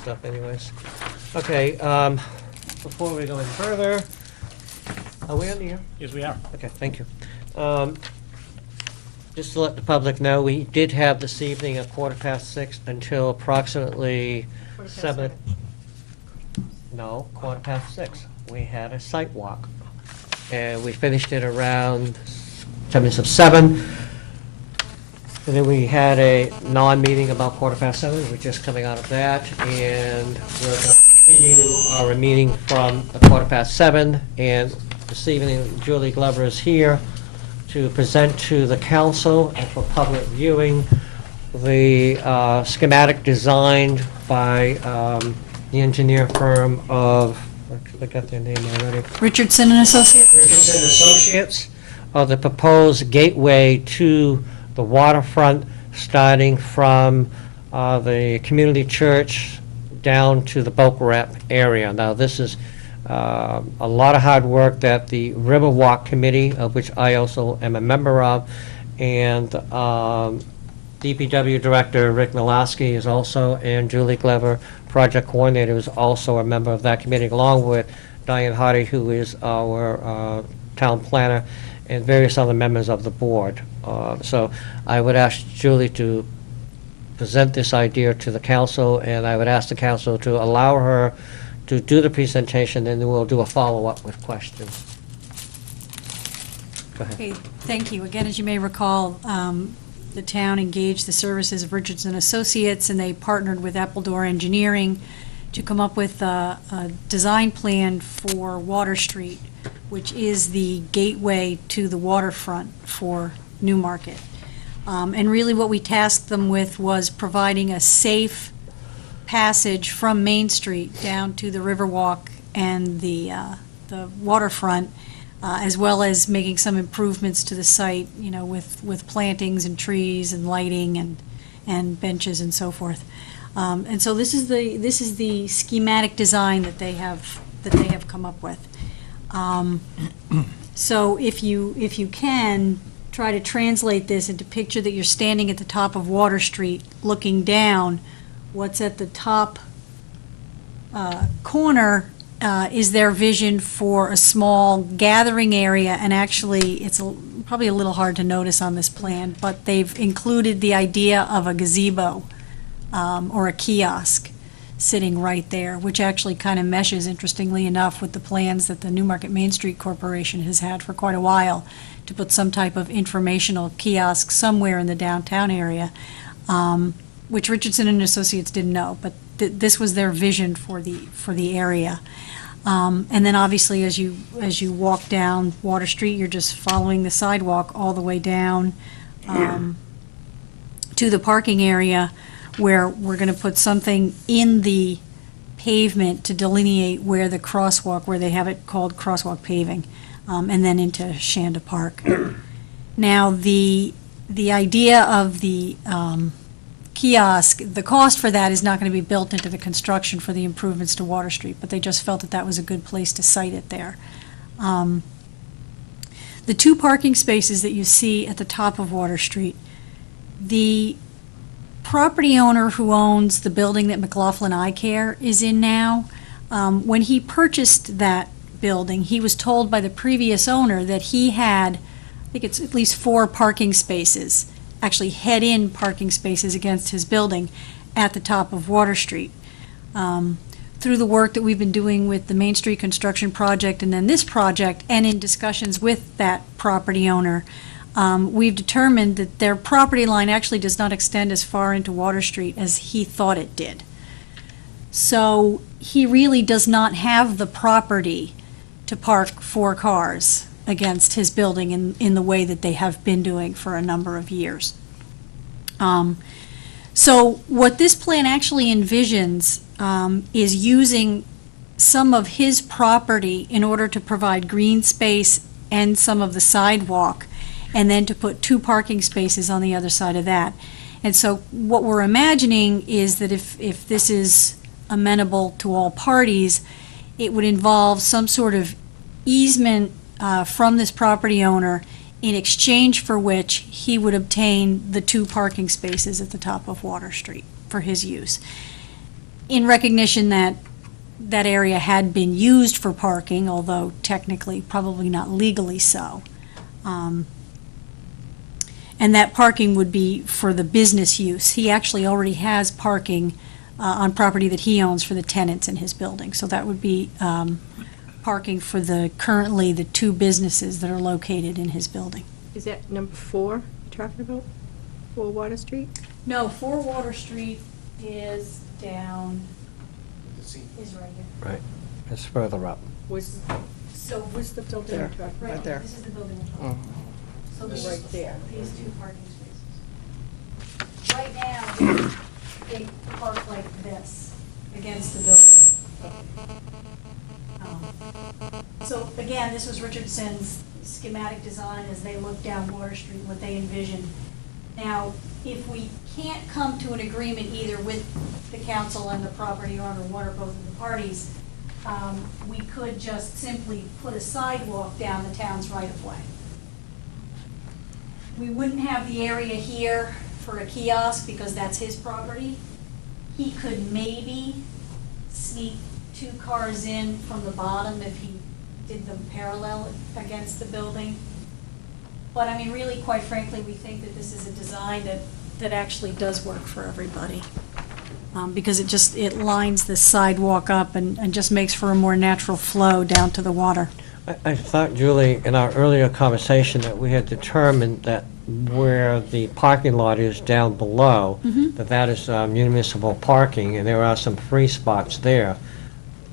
stuff anyways. Okay, before we go any further, are we on the air? Yes, we are. Okay, thank you. Just to let the public know, we did have this evening at 6:15 until approximately 7. No, 6:15. We had a site walk. And we finished it around 7. And then we had a non-meeting about 7:15. We're just coming out of that. And we're going to continue our meeting from 7:15. And this evening, Julie Glover is here to present to the council and for public viewing the schematic designed by the engineer firm of, I got their name already, Richardson and Associates? Richardson Associates, of the proposed gateway to the waterfront, starting from the community church down to the boat ramp area. Now, this is a lot of hard work that the Riverwalk Committee, of which I also am a member of, and DPW Director Rick Milasky is also, and Julie Glover, Project Coordinator, is also a member of that committee, along with Diane Hardy, who is our town planner, and various other members of the board. So I would ask Julie to present this idea to the council, and I would ask the council to allow her to do the presentation, and then we'll do a follow-up with questions. Go ahead. Okay, thank you. Again, as you may recall, the town engaged the services of Richardson Associates, and they partnered with Appledore Engineering to come up with a design plan for Water Street, which is the gateway to the waterfront for Newmarket. And really what we tasked them with was providing a safe passage from Main Street down to the Riverwalk and the waterfront, as well as making some improvements to the site, you know, with plantings and trees and lighting and benches and so forth. And so this is the schematic design that they have come up with. So if you can try to translate this into picture that you're standing at the top of Water Street looking down, what's at the top corner is their vision for a small gathering area, and actually it's probably a little hard to notice on this plan, but they've included the idea of a gazebo or a kiosk sitting right there, which actually kind of meshes, interestingly enough, with the plans that the Newmarket Main Street Corporation has had for quite a while to put some type of informational kiosk somewhere in the downtown area, which Richardson and Associates didn't know, but this was their vision for the area. And then obviously as you walk down Water Street, you're just following the sidewalk all the way down to the parking area, where we're going to put something in the pavement to delineate where the crosswalk, where they have it called crosswalk paving, and then into Shanda Park. Now, the idea of the kiosk, the cost for that is not going to be built into the construction for the improvements to Water Street, but they just felt that that was a good place to site it there. The 2 parking spaces that you see at the top of Water Street, the property owner who owns the building that McLaughlin Eye Care is in now, when he purchased that building, he was told by the previous owner that he had, I think it's at least 4 parking spaces, actually head-in parking spaces against his building at the top of Water Street. Through the work that we've been doing with the Main Street construction project and then this project, and in discussions with that property owner, we've determined that their property line actually does not extend as far into Water Street as he thought it did. So he really does not have the property to park 4 cars against his building in the way that they have been doing for a number of years. So what this plan actually envisions is using some of his property in order to provide green space and some of the sidewalk, and then to put 2 parking spaces on the other side of that. And so what we're imagining is that if this is amenable to all parties, it would involve some sort of easement from this property owner, in exchange for which he would obtain the 2 parking spaces at the top of Water Street for his use. in recognition that that area had been used for parking, although technically probably not legally so. And that parking would be for the business use. He actually already has parking on property that he owns for the tenants in his building. So that would be parking for currently the two businesses that are located in his building. Is that number 4 you're talking about? 4 Water Street? No, 4 Water Street is down, is right here. Right. It's further up. Where's the building you're talking about? Right there. This is the building we're talking about. So this Right is there. these 2 parking spaces. Right now, they park like this against the building. So again, this was Richardson's schematic design as they looked down Water Street, what they envisioned. Now, if we can't come to an agreement either with the council and the property owner, one or both of the parties, we could just simply put a sidewalk down the town's right-of-way. We wouldn't have the area here for a kiosk because that's his property. He could maybe sneak 2 cars in from the bottom if he did them parallel against the building. But I mean, really, quite frankly, we think that this is a design that actually does work for everybody. Because it lines the sidewalk up and just makes for a more natural flow down to the water. I thought, Julie, in our earlier conversation, that we had determined that where the parking lot is down below, that is municipal parking, and there are some free spots there,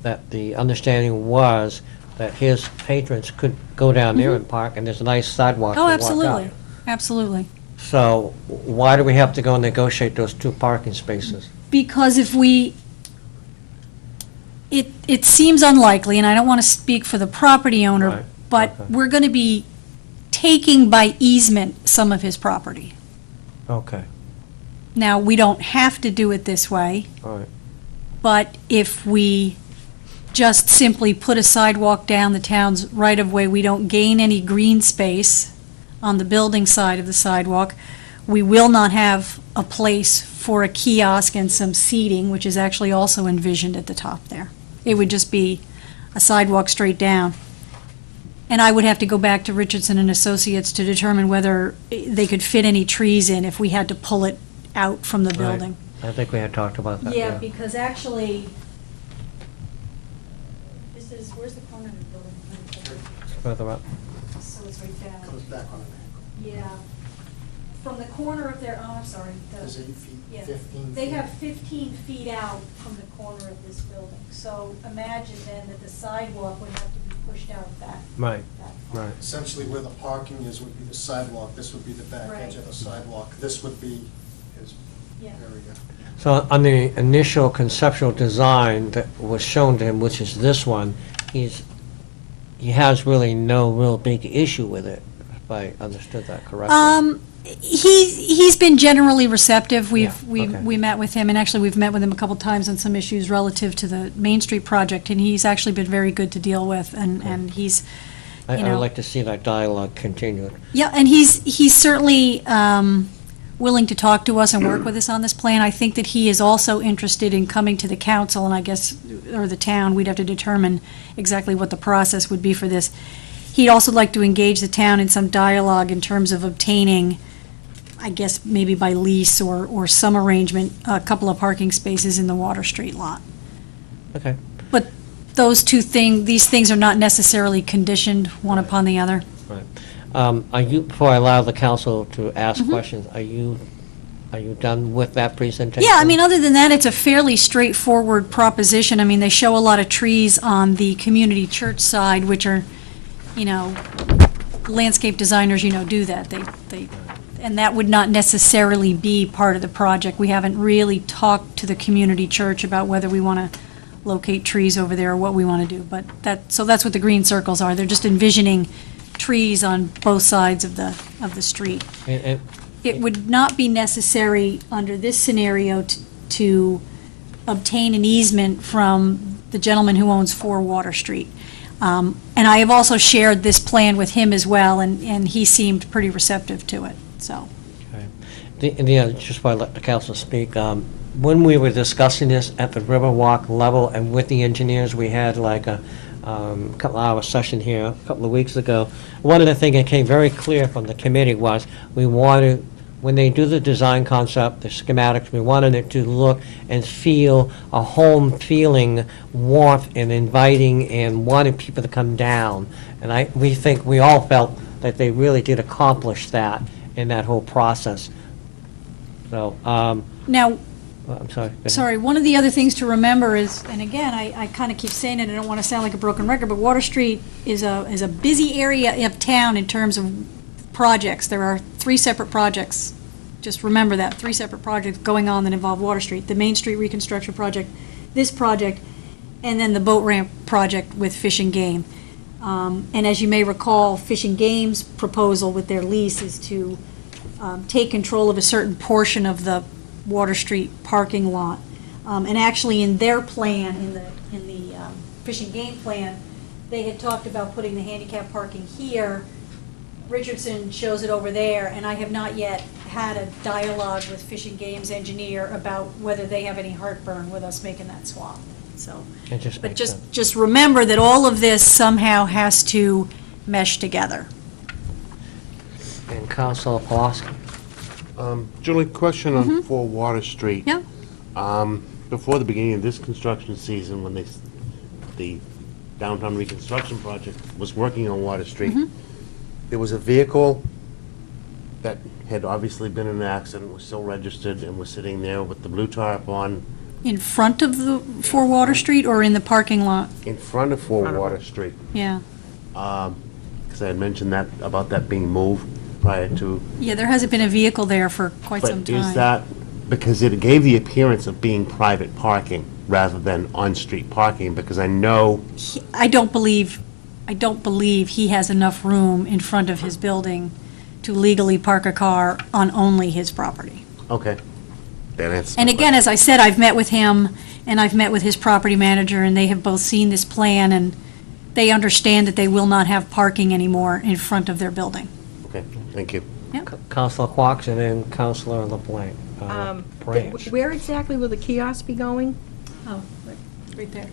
that the understanding was that his patrons could go down there and park, and there's a nice sidewalk to Oh, walk absolutely, out. absolutely. So why do we have to go and negotiate those 2 parking spaces? Because if it seems unlikely, and I don't want to speak for the property owner, Right, but okay. we're going to be taking by easement some of his property. Okay, Now, we don't have to do it this way, all right. but if we just simply put a sidewalk down the town's right-of-way, we don't gain any green space on the building side of the sidewalk. We will not have a place for a kiosk and some seating, which is actually also envisioned at the top there. It would just be a sidewalk straight down. And I would have to go back to Richardson and Associates to determine whether they could fit any trees in if we had to pull it out from the Right. building. I think we had talked about that, Yeah, yeah. because actually, where's the corner of the building? It's further up. So it's right down. Comes back on an angle. Yeah. From the corner of their, I'm sorry. There's 8 feet, Yeah. 15 feet. They have 15 feet out from the corner of this building. So imagine then that the sidewalk would have to be pushed out that. Right, that far. right. Essentially where the parking is would be the sidewalk, this would be the back edge of the sidewalk, this would be his Yeah. area. So on the initial conceptual design that was shown to him, which is this one, he has really no real big issue with it, if I understood that correctly. He's been generally receptive. Yeah, We okay. met with him, and actually we've met with him a couple times on some issues relative to the Main Street project, and he's actually been very good to deal with, and he's, I you would know. like to see that dialogue continued. Yeah, and he's certainly willing to talk to us and work with us on this plan. I think that he is also interested in coming to the council, and I guess, or the town, we'd have to determine exactly what the process would be for this. He'd also like to engage the town in some dialogue in terms of obtaining, I guess, maybe by lease or some arrangement, a couple of parking spaces in the Water Street lot. Okay. But these things are not necessarily conditioned one upon the other. Right. Are you, before I allow the council to ask Mm-hmm. questions, are you done with that presentation? Yeah, I mean, other than that, it's a fairly straightforward proposition. I mean, they show a lot of trees on the community church side, which are, landscape designers, do that. And that would not necessarily be part of the project. We haven't really talked to the community church about whether we want to locate trees over there or what we want to do. But so that's what the green circles are. They're just envisioning trees on both sides of the street. It would not be necessary under this scenario to obtain an easement from the gentleman who owns 4 Water Street. And I have also shared this plan with him as well, and he seemed pretty receptive to it, so. Okay. Just before I let the council speak, when we were discussing this at the Riverwalk level and with the engineers, we had like a couple-hour session here a couple of weeks ago. One of the things that came very clear from the committee was we wanted, when they do the design concept, the schematics, we wanted it to look and feel a home feeling, warmth and inviting, and wanted people to come down. And we think, we all felt that they really did accomplish that in that whole process. So, Now, I'm sorry. Go ahead. sorry, one of the other things to remember is, and again, I kind of keep saying it, I don't want to sound like a broken record, but Water Street is a busy area of town in terms of projects. There are 3 separate projects. Just remember that, 3 separate projects going on that involve Water Street. The Main Street reconstruction project, this project, and then the boat ramp project with Fish and Game. And as you may recall, Fish and Game's proposal with their lease is to take control of a certain portion of the Water Street parking lot. And actually, in their plan, in the Fish and Game plan, they had talked about putting the handicap parking here. Richardson shows it over there, and I have not yet had a dialogue with Fish and Game's engineer about whether they have any heartburn with us making that swap. So, It just but makes sense. just remember that all of this somehow has to mesh together. And Councilor Pulaski. Julie, question on 4 Water Street. Yeah. Before the beginning of this construction season, when the downtown reconstruction project was working on Water Street, there was a vehicle that had obviously been in an accident, was still registered, and was sitting there with the blue tarp on In front of the 4 Water Street or in the parking lot? in front of 4 Water Street. Yeah. Because I had mentioned that, about that being moved prior to. Yeah, there hasn't been a vehicle there for quite some But time. is that, because it gave the appearance of being private parking rather than on-street parking, because I know, I don't believe he has enough room in front of his building to legally park a car on only his property. okay, that answers my And again, question. as I said, I've met with him, and I've met with his property manager, and they have both seen this plan, and they understand that they will not have parking anymore in front of their building. Okay, thank you. Councilor Quox and then Councilor LeBlanc. Branch. Where exactly will the kiosk be going? Oh, right there.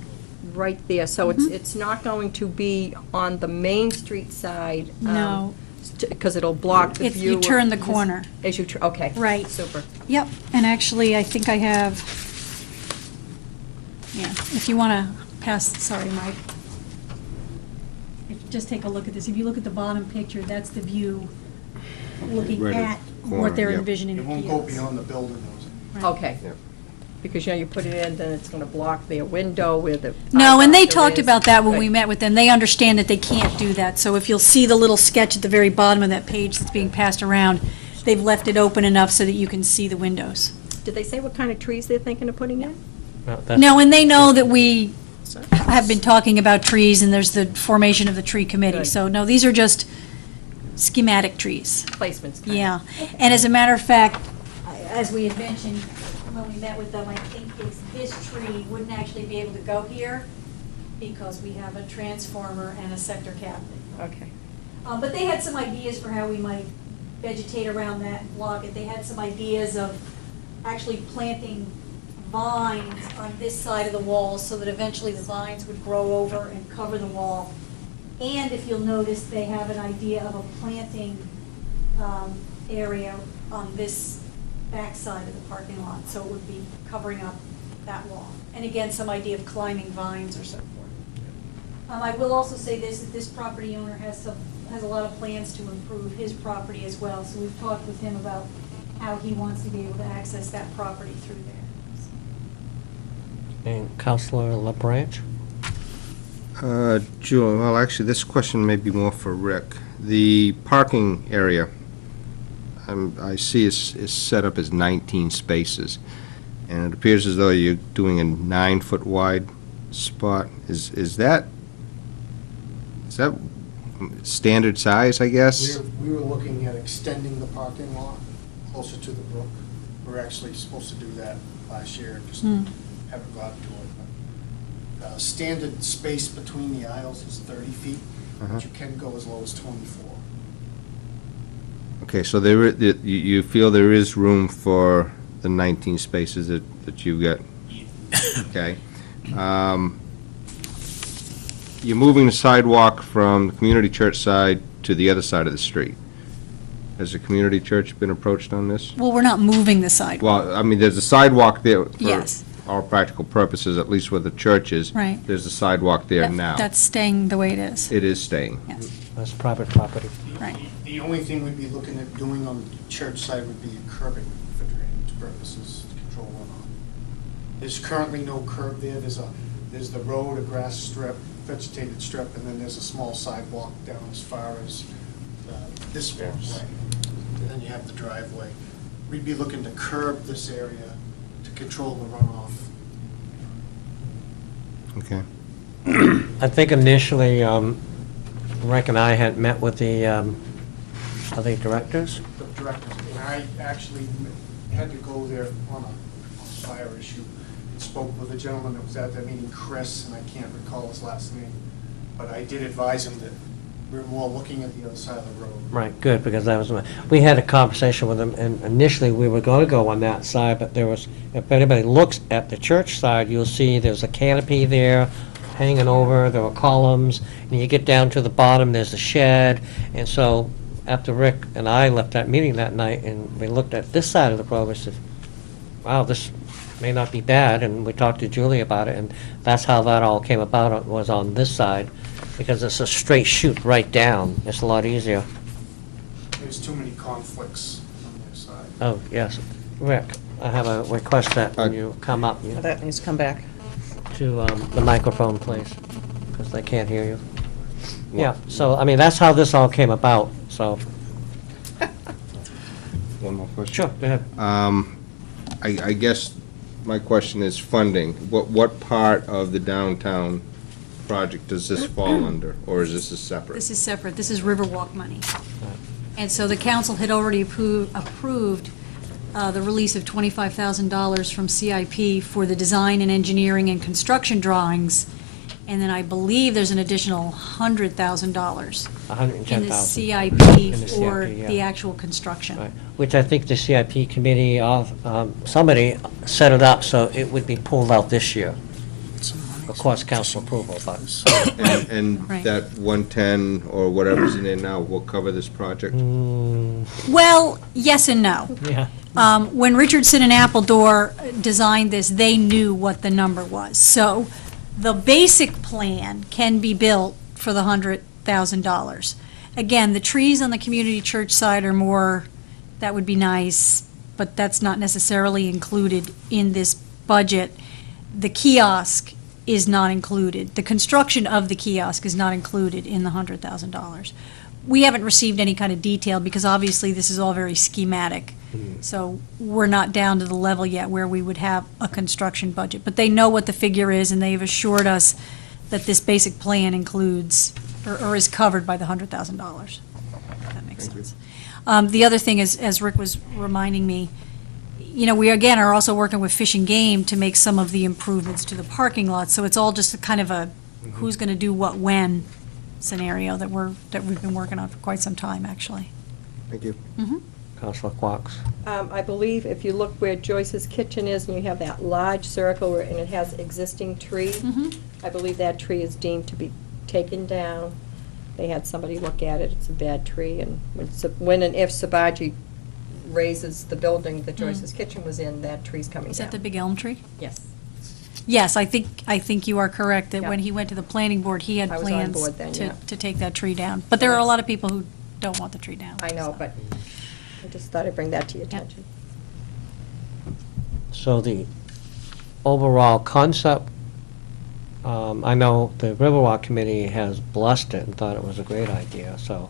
Right there, so it's not going to be on the Main Street side? No. Because it'll block the If view. you turn the of- corner. As you, okay. Right. Super. Yep, and actually, I think I have, yeah, if you want to pass, sorry, Mike. Just take a look at this. If you look at the bottom picture, that's the view looking Right at at the corner, what they're yep. envisioning. It the won't go kiosk. beyond the building, though. Okay. Yep. Because, you put it in, then it's going to block their window where the. No, and they eye doctor talked is. about that when we Good. met with them. They understand that they can't do that. So if you'll see the little sketch at the very bottom of that page that's being passed around, they've left it open enough so that you can see the windows. Did they say what kind of trees they're thinking of putting in? No, that's- No, and they know that we have been talking about trees, and there's the formation of the tree committee. Good. So, no, these are just schematic trees. Placements. kind of. Yeah. And as a matter of fact, as we had mentioned when we met with them, I think it's this tree wouldn't actually be able to go here because we have a transformer and a sector cabinet. Okay. But they had some ideas for how we might vegetate around that and block it. They had some ideas of actually planting vines on this side of the wall so that eventually the vines would grow over and cover the wall. And if you'll notice, they have an idea of a planting area on this back side of the parking lot, so it would be covering up that wall. And again, some idea of climbing vines or so forth. I will also say this, that this property owner has a lot of plans to improve his property as well, so we've talked with him about how he wants to be able to access that property through there. And Councilor LaBranch? Julie, well, actually, this question may be more for Rick. The parking area, I see is set up as 19 spaces, and it appears as though you're doing a 9-foot wide spot. Is that standard size, I guess? We were looking at extending the parking lot closer to the brook. We were actually supposed to do that last year, just haven't gotten to it. But, standard space between the aisles is 30 feet, but you can go as low as 24. Okay, so you feel there is room for the 19 spaces. that you got. Okay. You're moving the sidewalk from the community church side to the other side of the street. Has the community church been approached on this? Well, we're not moving the sidewalk. Well, I mean, there's a sidewalk there for Yes. all practical purposes, at least where the church is. Right. There's a sidewalk there Yep, now. That's staying the way it is. It is staying. Yes, That's private property. right. The only thing we'd be looking at doing on the church side would be curbing for drainage purposes to control runoff. There's currently no curb there. There's the road, a grass strip, vegetated strip, and then there's a small sidewalk down as far as this far away. And then you have the driveway. We'd be looking to curb this area to control the runoff. Okay. I think initially, Rick and I had met with the, are they directors? The directors, and I actually had to go there on a fire issue and spoke with a gentleman that was at that meeting, Chris, and I can't recall his last name, but I did advise him that we're more looking at the other side of the road. Right, good, because that was, we had a conversation with them, and initially, we were gonna go on that side, but there was, if anybody looks at the church side, you'll see there's a canopy there hanging over, there were columns, and you get down to the bottom, there's a shed, and so, after Rick and I left that meeting that night, and we looked at this side of the road, we said, wow, this may not be bad, and we talked to Julie about it, and that's how that all came about, was on this side, because it's a straight shoot right down, it's a lot easier. There's too many conflicts on their side. Oh, yes. Rick, I have a request that when you come up you- That needs to come back. to the microphone, please, because they can't hear you. Yeah, so, I mean, that's how this all came about, so, One more question? sure, go ahead. I guess my question is funding. What part of the downtown project does this fall under, or is this a separate? This is separate. This is Riverwalk money. And so the council had already approved the release of $25,000 from CIP for the design and engineering and construction drawings. And then I believe there's an additional $100,000 in the 110,000. CIP In the for CIP, yeah. the actual construction. Right, which I think the CIP committee, somebody set it up so it would be pulled out this year. Of course, council approval, but, And Right. that 110 or whatever's in there now will cover this project? Well, yes and no. yeah. When Richardson and Appledore designed this, they knew what the number was. So the basic plan can be built for the $100,000. Again, the trees on the community church side are more, that would be nice, but that's not necessarily included in this budget. The kiosk is not included. The construction of the kiosk is not included in the $100,000. We haven't received any kind of detail because obviously this is all very schematic. So we're not down to the level yet where we would have a construction budget. But they know what the figure is and they've assured us that this basic plan includes or is covered by the $100,000. If that makes sense. The other thing is, as Rick was reminding me, you know, we again are also working with Fish and Game to make some of the improvements to the parking lot. So it's all just a kind of a who's going to do what when scenario that we've been working on for quite some time, actually. Thank you. Councilor Quox. I believe if you look where Joyce's Kitchen is, and you have that large circle where, and it has existing tree, I believe that tree is deemed to be taken down. They had somebody look at it, it's a bad tree, and when and if Sabaji raises the building that Joyce's Kitchen was in, that tree's coming down. Is that the big elm tree? Yes. Yes, I think you are correct, that Yeah. when he went to the planning board, he had I was on plans board then, yeah. to take that tree down. But there are a lot of people who don't want the tree down. I know, so. but I just thought I'd bring that to your attention. So the overall concept, I know the Riverwalk Committee has blessed it and thought it was a great idea, so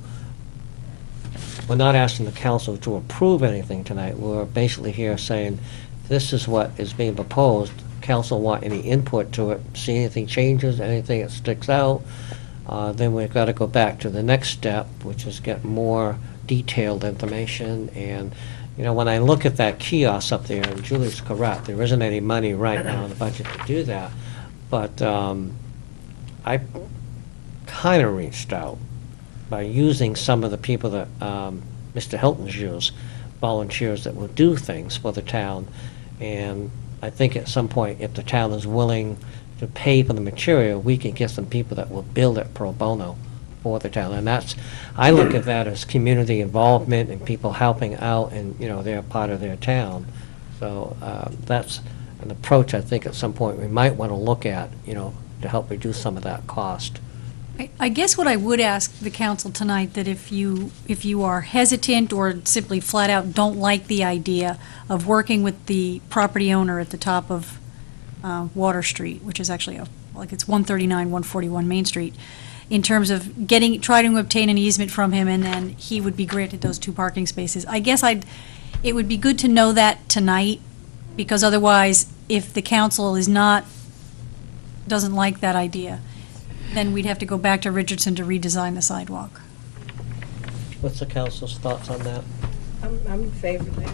we're not asking the council to approve anything tonight. We're basically here saying, this is what is being proposed. Council want any input to it, see anything changes, anything that sticks out, then we've got to go back to the next step, which is get more detailed information. And, you know, when I look at that kiosk up there, and Julie's correct, there isn't any money right now in the budget to do that. But I kind of reached out by using some of the people that Mr. Hilton's used, volunteers that will do things for the town. And I think at some point, if the town is willing to pay for the material, we can get some people that will build it pro bono for the town. And that's, I look at that as community involvement and people helping out, and, you know, they're part of their town. So that's an approach I think at some point we might want to look at, you know, to help reduce some of that cost. I guess what I would ask the council tonight, that if you are hesitant or simply flat out don't like the idea of working with the property owner at the top of Water Street, which is actually it's 139, 141 Main Street, in terms of trying to obtain an easement from him, and then he would be granted those 2 parking spaces. I guess it would be good to know that tonight, because otherwise, if the council doesn't like that idea, then we'd have to go back to Richardson to redesign the sidewalk. What's the council's thoughts on that? I'm in favor there.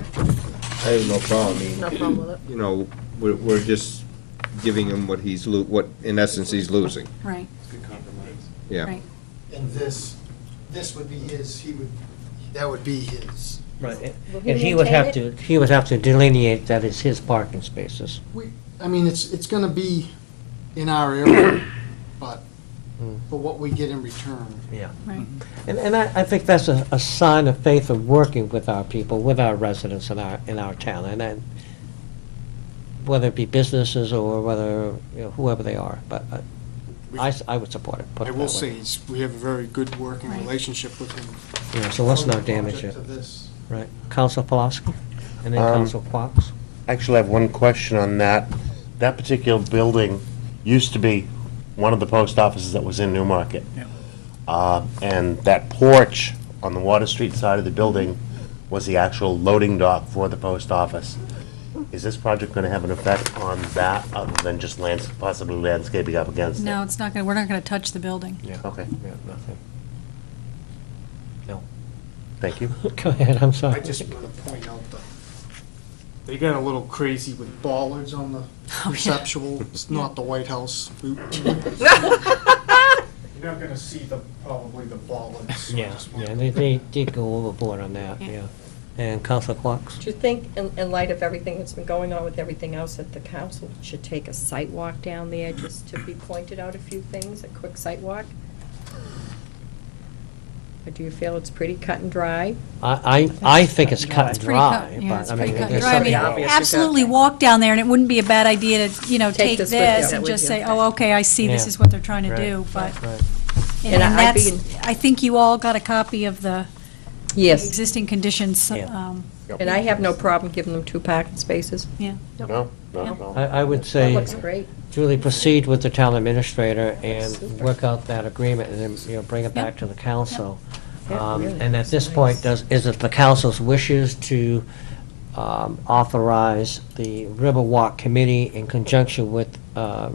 I have no problem. I mean, No problem with it. you know, we're just giving him what what, in essence, he's losing. Right, Good compromise. Yeah. right. And this would be his, that would be his. Right, Will he and he would have maintain to, he would have to delineate that as his parking spaces. I mean, it's gonna be in our area, but for what we get in return. Yeah. Right. And I think that's a sign of faith of working with our people, with our residents in our town, and then, whether it be businesses or whether, you know, whoever they are, but I would support it, put I it will that say, way. we have a very good working Right. relationship with him. Yeah, so let's not From the damage it. project to this. Right. Council Pulaski, and then Um, Council Quox. Actually, I have one question on that. That particular building used to be one of the post offices that was in Newmarket. And that porch on the Water Street side of the building was the actual loading dock for the post office. Is this project going to have an effect on that, other than just possibly landscaping up against it? No, we're not gonna touch the building. Yeah. Okay, Yeah, nothing. No. thank you. Go ahead, I'm I sorry. just want to point out they got a little crazy with bollards on the Oh, yeah. conceptual. It's not the White House. You're not gonna see probably the bollards. Yeah, yeah, they did go overboard on that, Yeah. yeah. And Council Quox? Do you think, in light of everything that's been going on with everything else, that the council should take a site walk down there just to be pointed out a few things, a quick site walk? Or do you feel it's pretty cut and dry? I think it's cut It's and pretty dry, cut, yeah, but it's I pretty mean, cut and there's dry. I mean, something. obvious you got absolutely that. walk down there, and it wouldn't be a bad idea to, Take take this with this you. and With just you. say, oh, okay, I see, this Yeah. is what they're trying to Right. do, but, Right. and And I'd that's, be- I think you all got a copy of the Yes. existing conditions, Yeah. And I have no problem giving them 2 parking spaces. yeah. No, not at all. I would That say, looks great. Julie, proceed with the town administrator and work out that agreement, and then, you know, bring it back to the council. Yeah, really, And at it's this nice. point, is it the council's wishes to authorize the Riverwalk Committee in conjunction with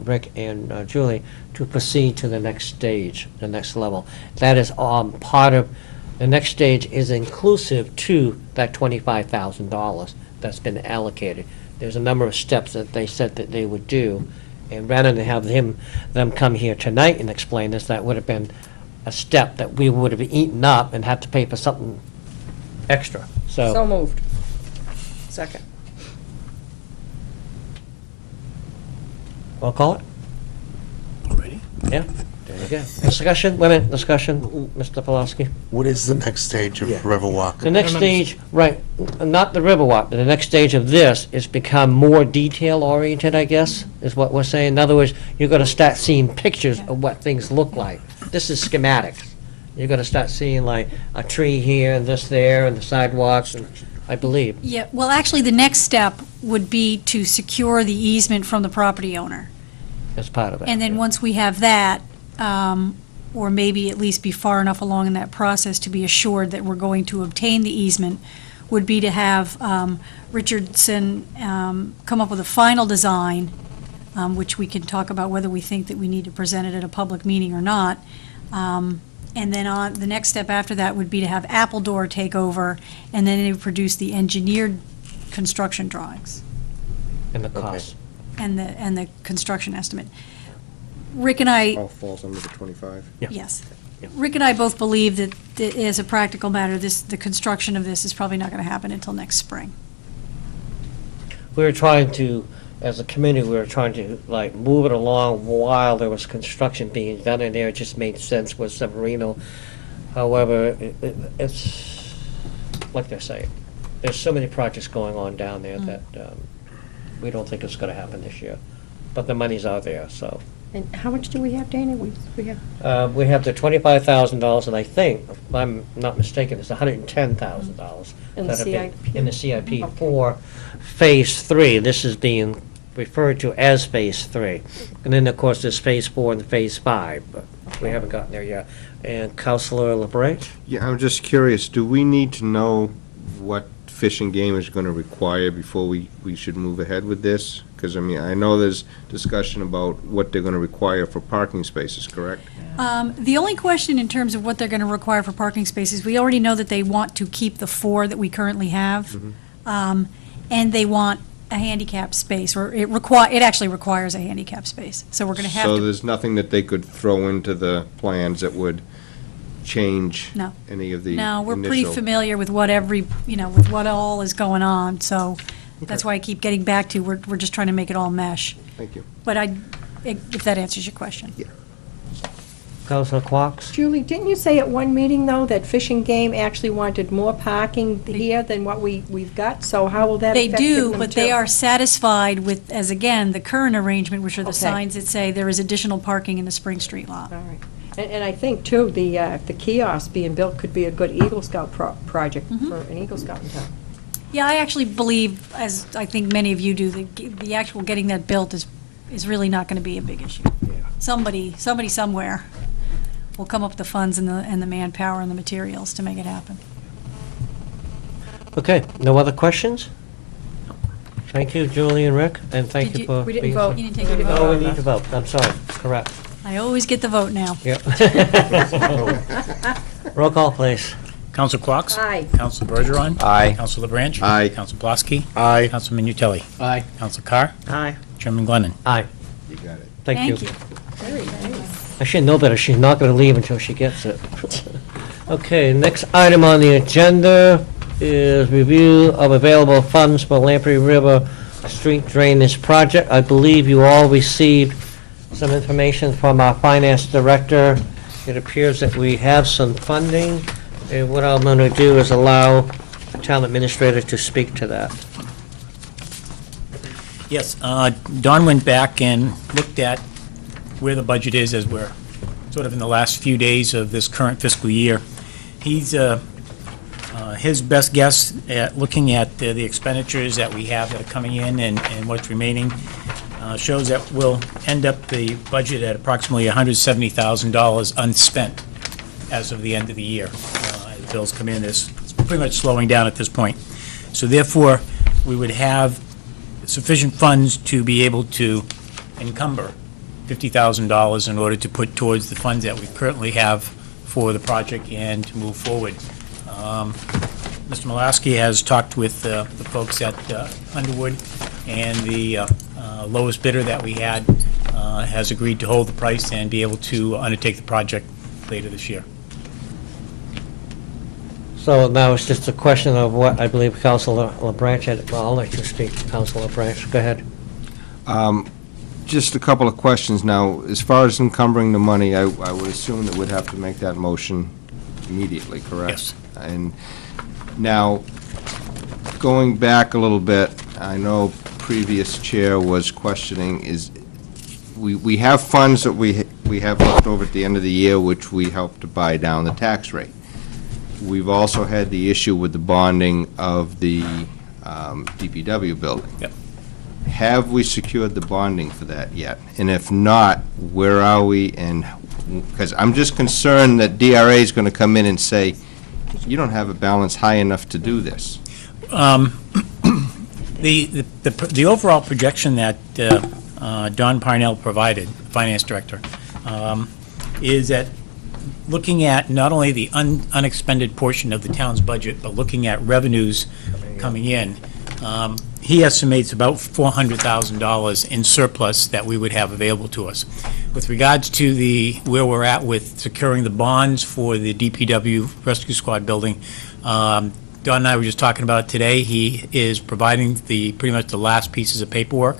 Rick and Julie to proceed to the next stage, the next level? That is part of, the next stage is inclusive to that $25,000 that's been allocated. There's a number of steps that they said that they would do, and rather than have them come here tonight and explain this, that would have been a step that we would have eaten up and had to pay for something extra, So moved. Second. We'll call it? Ready? Yeah, there you go. Discussion, wait a minute, discussion, Mr. Pulaski. What is the next stage of Riverwalk? The next stage, right, not the Riverwalk, but the next stage of this is become more detail-oriented, I guess, is what we're saying. In other words, you're gonna start seeing pictures of what things look like. This is schematics. You're gonna start seeing like a tree here and this there and the sidewalks, and I believe. Yeah, well, actually, the next step would be to secure the easement from the property owner. As part of it. And then once we have that, or maybe at least be far enough along in that process to be assured that we're going to obtain the easement, would be to have Richardson come up with a final design, which we can talk about whether we think that we need to present it at a public meeting or not. And then the next step after that would be to have Appledore take over, and then they would produce the engineered construction drawings And the cost. and the construction estimate. Rick and I, All falls under the 25. Yeah. yes. Yeah. Rick and I both believe that as a practical matter, the construction of this is probably not going to happen until next spring. We were trying to as a community, we were trying to like move it along while there was construction being done in there. It just made sense with Severino. However, it's like they're saying, there's so many projects going on down there that we don't think it's going to happen this year. But the money's out there, so. And how much do we have, Dana? We have, We have the $25,000, and I think, if I'm not mistaken, it's $110,000. In the that have been CIP? In the CIP Okay. for Phase 3. This is being referred to as Phase 3. And then, of course, there's Phase 4 and Phase 5, but we haven't gotten there yet. And Councilor LeBranch? Yeah, I'm just curious, do we need to know what Fish and Game is going to require before we should move ahead with this? Because, I mean, I know there's discussion about what they're going to require for parking spaces, correct? The only question in terms of what they're going to require for parking spaces, we already know that they want to keep the 4 that we currently have. And they want a handicap space, or it actually requires a handicap space. So we're going to have So to, there's nothing that they could throw into the plans that would change No. any of the no, we're pretty initial- familiar with what with what all is going on. So that's why I keep getting back to, we're just trying to make it all mesh. Thank you. But if that answers your question. Councilor Quox? Julie, didn't you say at one meeting, though, that Fish and Game actually wanted more parking here than what we've got? So how will that They affect do, them but they too? are satisfied with, as again, the current arrangement, which are the Okay. signs that say there is additional parking in the Spring Street lot. All right. And I think, too, the kiosk being built could be a good Eagle Scout project Mm-hmm. for an Eagle Scout in town. Yeah, I actually believe, as I think many of you do, the actual getting that built is really not going to be a big issue. Somebody somewhere will come up with the funds and the manpower and the materials to make it happen. Okay, no other questions? Thank you, Julie and Rick, and thank Did you you- for We being didn't so- vote. You didn't take your Oh, vote. we need to vote, I'm sorry, correct. I always get the vote now. Yep. Roll call, please. Council Quox? Aye. Council Bergeron? Aye. Council LeBranch? Aye. Council Pulaski? Aye. Councilman Utility? Aye. Council Carr? Aye. Chairman Glennon? Aye, You got it. thank you. Very nice. I should know better, she's not gonna leave until she gets it. Okay, next item on the agenda is review of available funds for Lamprey River Street Drainage Project. I believe you all received some information from our finance director. It appears that we have some funding, and what I'm gonna do is allow the town administrator to speak to that. Yes, Don went back and looked at where the budget is as we're sort of in the last few days of this current fiscal year. He's, his best guess at looking at the expenditures that we have that are coming in and what's remaining shows that we'll end up the budget at approximately $170,000 unspent as of the end of the year. As bills come in, it's pretty much slowing down at this point. So therefore, we would have sufficient funds to be able to encumber $50,000 in order to put towards the funds that we currently have for the project and to move forward. Mr. Mulaski has talked with the folks at Underwood, and the lowest bidder that we had has agreed to hold the price and be able to undertake the project later this year. So now it's just a question of what I believe Councilor LeBranch had, well, I'll let you speak, Councilor LeBranch, go ahead. Just a couple of questions now. As far as encumbering the money, I would assume that we'd have to make that motion immediately, correct? Yes. And now, going back a little bit, I know previous chair was questioning, we have funds that we have left over at the end of the year, which we help to buy down the tax rate. We've also had the issue with the bonding of the DPW building. Yep. Have we secured the bonding for that yet? And if not, where are we? And, because I'm just concerned that DRA is going to come in and say, you don't have a balance high enough to do this. The overall projection that Don Parnell provided, Finance Director, is that looking at not only the unexpended portion of the town's budget, but looking at revenues coming in, he estimates about $400,000 in surplus that we would have available to us. With regards to where we're at with securing the bonds for the DPW Rescue Squad building, Don and I were just talking about it today. He is providing pretty much the last pieces of paperwork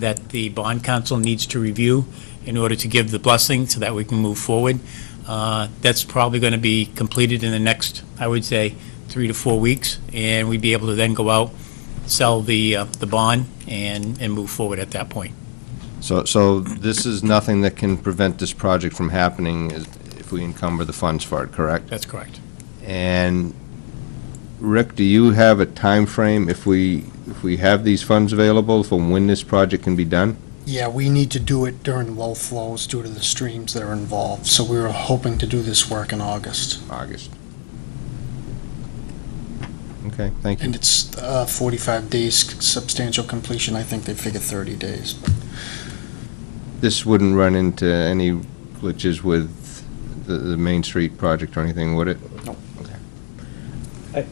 that the bond council needs to review in order to give the blessing so that we can move forward. That's probably going to be completed in the next, I would say, 3 to 4 weeks, and we'd be able to then go out, sell the bond, and move forward at that point. So this is nothing that can prevent this project from happening if we encumber the funds for it, correct? That's correct. And Rick, do you have a time frame if we have these funds available for when this project can be done? Yeah, we need to do it during low flows due to the streams that are involved, so we were hoping to do this work in August. August. Okay, thank you. And it's 45 days substantial completion. I think they figure 30 days. This wouldn't run into any glitches with the Main Street project or anything, would it? No.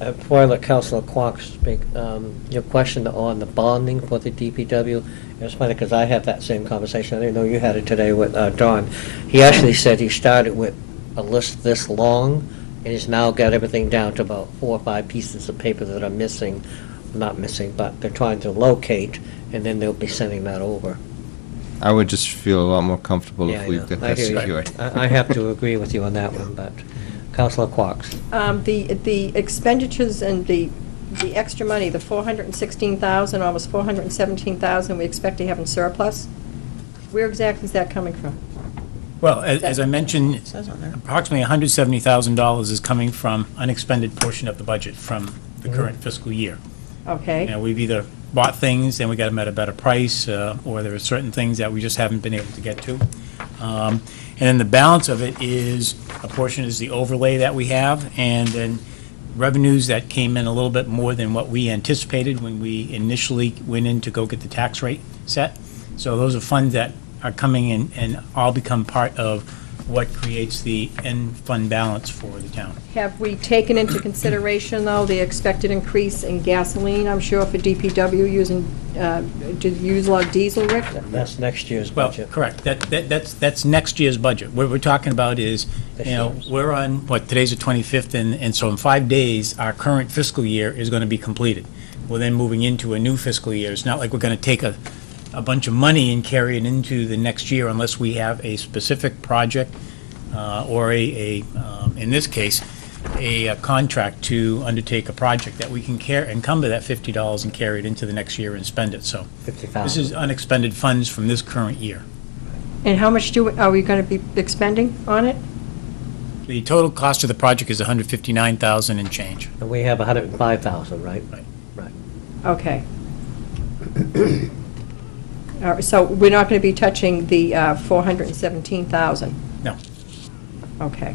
Before I let Councilor Quox speak, your question on the bonding for the DPW, it was funny because I had that same conversation. I didn't know you had it today with Don. He actually said he started with a list this long, and he's now got everything down to about 4 or 5 pieces of paper that are missing, not missing, but they're trying to locate, and then they'll be sending that over. I would just feel a lot more comfortable Yeah, if I we've know. got I that hear you. secured. I have to agree with you on that one, but Councilor Quox. The expenditures and the extra money, the 416,000, almost 417,000 we expect to have in surplus, where exactly is that coming from? Well, as I mentioned, approximately $170,000 is coming from unexpended portion of the budget from the current fiscal year. Okay. You know, we've either bought things and we got them at a better price, or there are certain things that we just haven't been able to get to. And then the balance of it is, a portion is the overlay that we have, and then revenues that came in a little bit more than what we anticipated when we initially went in to go get the tax rate set. So those are funds that are coming in and all become part of what creates the end fund balance for the town. Have we taken into consideration, though, the expected increase in gasoline, I'm sure, for DPW using, to use a lot of diesel, Rick? That's next year's Well, budget. correct. That's next year's budget. What we're talking about is, This you know, year's. we're on, today's the 25th, and so in 5 days, our current fiscal year is going to be completed. We're then moving into a new fiscal year. It's not like we're going to take a bunch of money and carry it into the next year unless we have a specific project or in this case, a contract to undertake a project that we can encumber that $50 and carry it into the next year and spend it. So this 50,000. is unexpended funds from this current year. And how much are we going to be expending on it? The total cost of the project is $159,000 and change. And we have 105,000, right? Right. Right. Okay. All right, so we're not going to be touching the 417,000? No. Okay.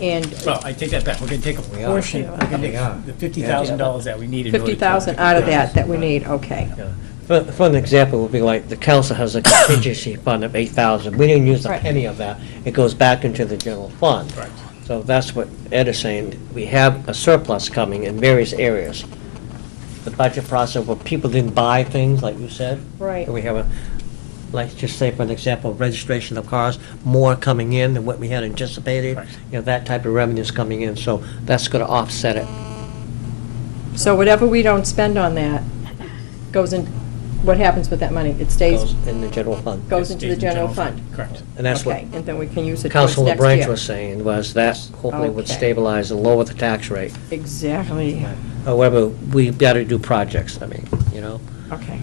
And Well, I take that back. We're going to take a We are. portion, we're going to We are. take the $50,000 that we need in order to... 50,000 out of that we need, okay. Yeah. For an example, would be like, the council has a contingency fund of 8,000. We didn't use a Right. penny of that. It goes back into the general fund. Correct. So that's what Ed is saying. We have a surplus coming in various areas. The budget process where people didn't buy things, like you said. Right. And we have like, just say for an example, registration of cars, more coming in than what we had anticipated. Right. You know, that type of revenue's coming in, so that's gonna offset it. So whatever we don't spend on that goes in, what happens with that money? It stays, Goes in the general fund. goes into the general fund? Correct. And that's what Okay, and then we can use it towards Councilor next Branch year. was saying, was that hopefully would Okay. stabilize and lower the tax rate. Exactly. However, we've got to do projects, I mean, you know. Okay.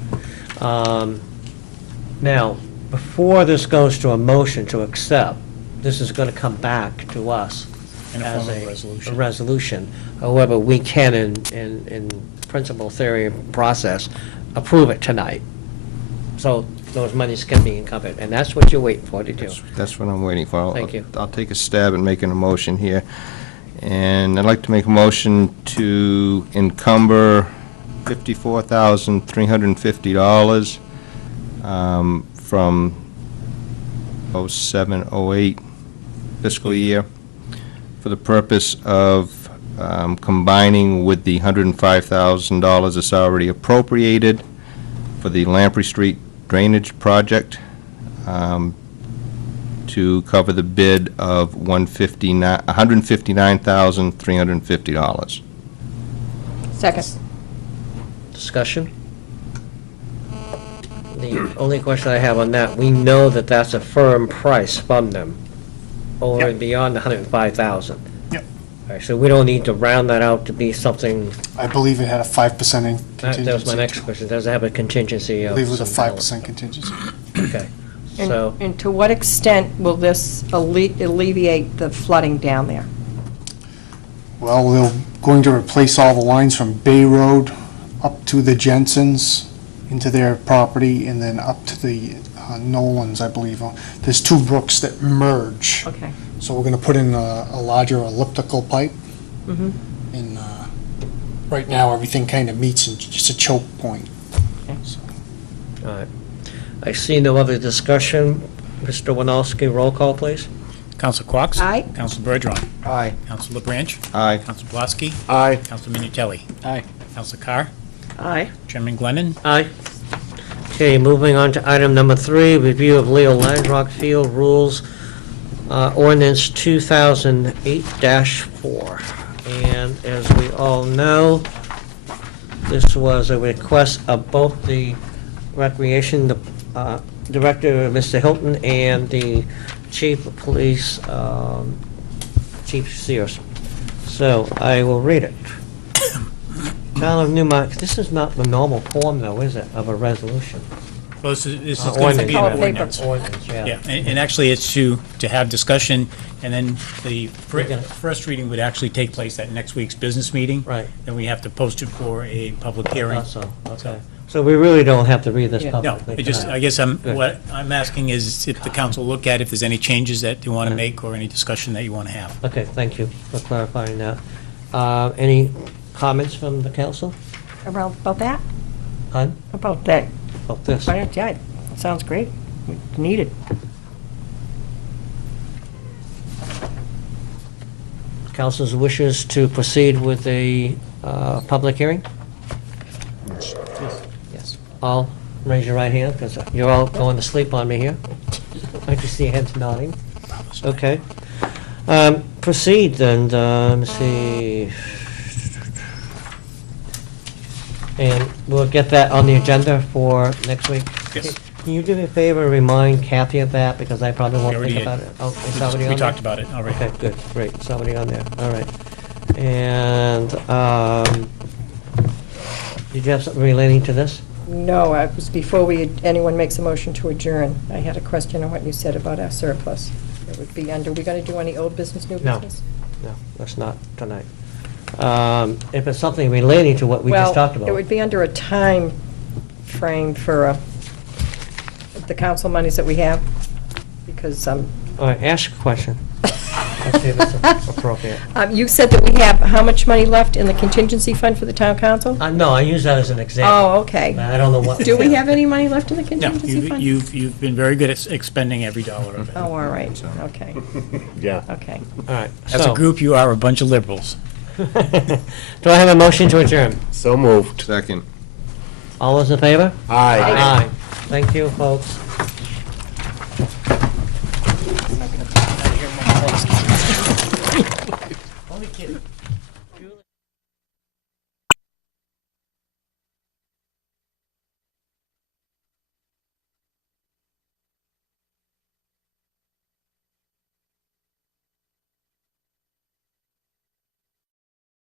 Now, before this goes to a motion to accept, this is going to come back to us In a as form of a resolution. resolution. However, we can, in principle, theory, and process, approve it tonight. So those monies can be encumbered, and that's what you're waiting for to do. That's what I'm waiting for. Thank you. I'll take a stab at making a motion here. And I'd like to make a motion to encumber $54,350 from 07-08 fiscal year for the purpose of combining with the $105,000 that's already appropriated for the Lamprey Street drainage project, to cover the bid of $159,350. Second. Discussion? the only question I have on that, we know that that's a firm price from them, over and beyond the 105,000. Yep. All right, so we don't need to round that out to be something, I believe it had a 5% contingency. that was my next question, does it have a contingency I of believe it was a some kind? 5% contingency. Okay, so, And to what extent will this alleviate the flooding down there? Well, they're going to replace all the lines from Bay Road up to the Jensens into their property, and then up to the Nolans, I believe. There's two brooks that merge. Okay. So we're gonna put in a larger elliptical pipe. Mhm. And right now, everything kind of meets in just a choke point. Okay. So, all right. I see no other discussion. Mr. Winalski, roll call, please. Counsel Quox? Aye. Counsel Bergeron? Aye. Counsel LaBranch? Aye. Counsel Pulaski? Aye. Counsel Minutelli? Aye. Counsel Carr? Aye. Chairman Glennon? Aye. Okay, moving on to item number 3, review of Leo Landrock Field Rules, ordinance 2008-4. And as we all know, this was a request of both the Recreation Director, Mr. Hilton, and the Chief of Police, Chief Sears. So I will read it. Town of Newmarket, this is not the normal form, though, is it, of a resolution? Well, this is going to be Oh, an paper. ordinance. Ordinance, Yeah, and actually, it's to have discussion, and then the first reading would actually take place at next week's business meeting. Right. Then we have to post it for a public hearing. Also, okay. So we really don't have to read this Yeah. No, publicly it just, tonight. I guess Good. what I'm asking is if the council look at, if there's any changes that you want to make or any discussion that you want to have. Okay, thank you for clarifying that. Any comments from the council About that? on About that? about this? Yeah, sounds great. Needed. Council's wishes to proceed with a public hearing? Yes. All raise your right hand, because you're all going to sleep on me here. I can see heads nodding. Okay. Proceed, then, let's see. And we'll get that on the agenda for next week. Yes. Can you do me a favor, and remind Kathy of that, because I probably won't already think did. about it? Oh, it's already on We there? talked about it already. Okay, good, great, it's already on there, all right. And, did you have something relating to this? No, it was before anyone makes a motion to adjourn. I had a question on what you said about our surplus. It would be under, we going to do any old business, new No. business? No, that's not tonight. If it's something relating to what we just talked Well, it would about. be under a time frame for the council monies that we have, because All right, ask a question. Let's see if it's appropriate. you said that we have how much money left in the contingency fund for the town council? No, I use that as an example. Oh, okay. I don't know what. Do we have any money left in the No, contingency fund? you've been very good at expending every dollar of it. Oh, all right, okay, Yeah. okay. All right. As a so- group, you are a bunch of liberals. Do I have a motion to adjourn? So moved. Second. All those in favor? Aye. Aye. Thank you, folks.